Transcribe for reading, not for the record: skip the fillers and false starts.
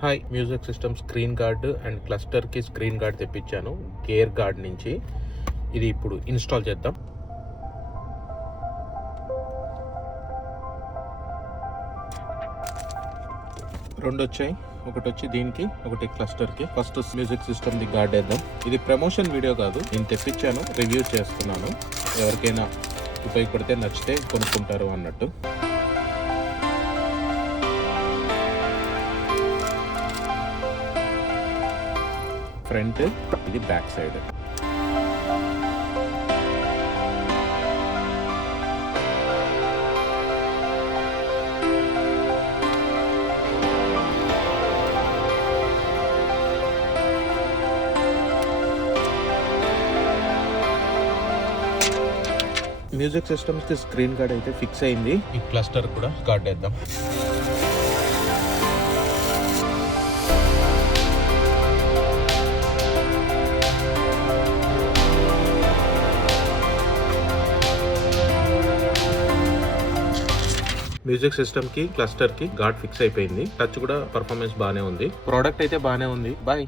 Hi, music system screen guard and క్లస్టర్కి screen guard తెప్పించాను gear guard నుంచి. ఇది ఇప్పుడు ఇన్స్టాల్ చేద్దాం. రెండు వచ్చాయి, ఒకటి వచ్చి దీనికి, ఒకటి క్లస్టర్కి. ఫస్ట్ మ్యూజిక్ సిస్టమ్ది గార్డ్ వేద్దాం. ఇది ప్రమోషన్ వీడియో కాదు, నేను తెప్పించాను, రివ్యూ చేస్తున్నాను. ఎవరికైనా ఉపయోగపడితే నచ్చితే కొనుక్కుంటారు అన్నట్టు. ఫ్రంట్, ఇది బ్యాక్ సైడ్. మ్యూజిక్ సిస్టమ్స్కి స్క్రీన్ గార్డ్ అయితే ఫిక్స్ అయింది. ఈ క్లస్టర్ కూడా గార్డ్ వేద్దాం. మ్యూజిక్ సిస్టమ్ కి క్లస్టర్ కి గార్డ్ ఫిక్స్ అయిపోయింది. టచ్ కూడా పర్ఫార్మెన్స్ బాగానే ఉంది. ప్రోడక్ట్ అయితే బాగానే ఉంది. బాయ్.